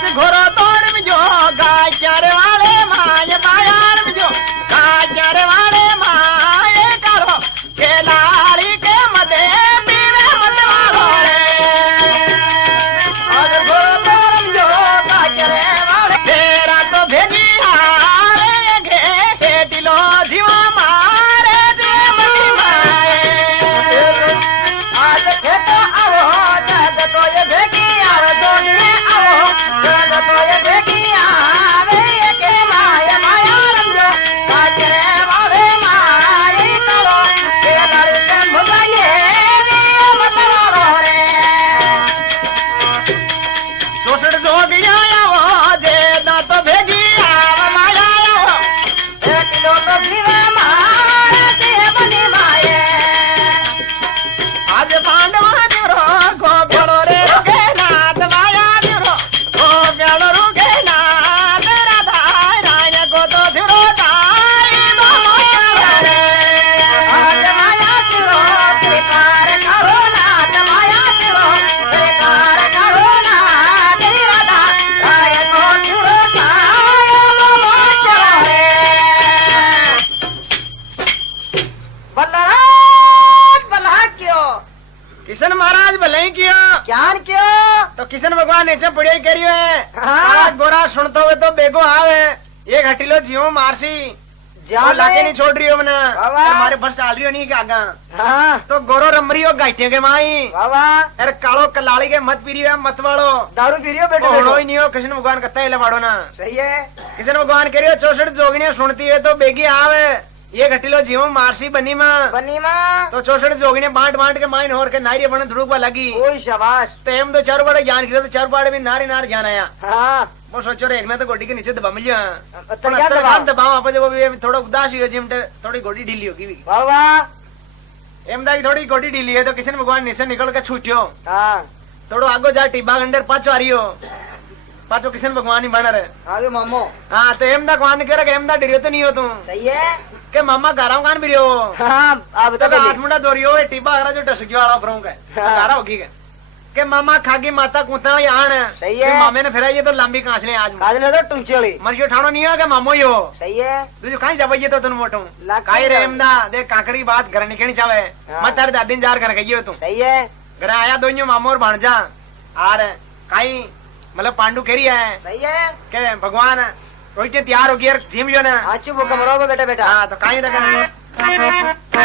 आज घोरो तोड़ में जो गाय चारे वाले माय बाजार में जो गाय चारे वाले माय करो के लाड़ी के मदे पीवे मतवारो रे आज घोरो तोड़ में जो गाय चारे वाले तेरा तो भेगी हारे घे हेटिलो जीवा मारे दे मती माए आज खेतो आओ जग तो ये भेगी यार दोने आओ जग तो ये भेगी आवे के माया माया रंजो काचरे वाले माया करो के लड़के मुझे मतवारो रे चौसठ जोगिया आओ जे दांत भेगी आव माया आओ एक किलो तो जीवा मारे दे बनी माये आज पांडवा दिरो गो बड़ो रे रुके नाथ माया दिरो गो बड़ो रुके नाथ राधा राय गो तो दिरो दाई दोनों रे आज माया दिरो बेकार करो नाथ माया दिरो बेकार करो नाथ राधा राय गो दिरो दाई दोनों रे बलराज बल्हा क्यों किशन महाराज भले ही किया ज्ञान क्यों तो किशन भगवान नीचे पड़े करियो है हाँ। आज गोरा सुनतो हुए तो बेगो आवे ये घटिलो जीवो मारसी जान लाके नहीं छोड़ रही हो मना बाबा। हमारे भर चाल रही हो नहीं आगा हाँ तो गोरो रमरी हो गाइटे के माई बाबा अरे कालो कलाली के मत पी रही है मत वालो दारू पी रही हो बेटे होड़ो ही नहीं हो कृष्ण भगवान कत्ता हिला मारो ना सही है कृष्ण भगवान करियो 64 जोगिनियां सुनती है तो बेगी आवे ये घटिलो जीवो मारसी बनी माँ बनी माँ तो 64 जोगिनियां बांट बांट के माइन होर के नारी बने धुड़ुक लगी ओए शाबाश तो हम तो चार बड़े ज्ञान किया तो चार बाड़े में नारी नार जान आया हाँ वो सोचो रे एक ना तो गोडी के नीचे दबा मिल जा तो क्या दबाव? दबाव आप जब भी थोड़ा उदास ही हो जिम थोड़ी गोडी ढीली होगी भी बाबा एमदा की थोड़ी गोडी ढीली है तो किसी ने भगवान नीचे निकल के छूटियो हाँ थोड़ो आगो जा टिब्बा अंदर पाछो आ रही हो पाछो किशन भगवान ही बना रहे आगे मामो हाँ तो एमदा भगवान कह रहा एमदा डरियो तो नहीं हो तुम सही है के मामा गाराव कान भी रहो हाँ आप तो बता हाथ मुंडा दोरियो है टिब्बा हरा जो टसकी वाला फ्रों का हाँ। गारा होगी के मामा खागी माता कुत्ता यान सही है। मामे ने फिरा ये तो लंबी कांसले आज आज ने तो टुंचेली मर्शियो ठाणो नहीं हो के मामो ही हो सही है तुझे कहीं जाइए तो तुम मोटो लाख काई जाओ। रेमदा देख काकड़ी बात घर निकलनी चाहे हाँ। मत तारे दादी जार कर गई हो तुम सही है घर आया दोनों मामो और भांजा आर काई मतलब पांडु केरी है सही है के भगवान रोहित तैयार हो गया जिम जो ना आज वो कमरों में बेटा बेटा हाँ तो काई तक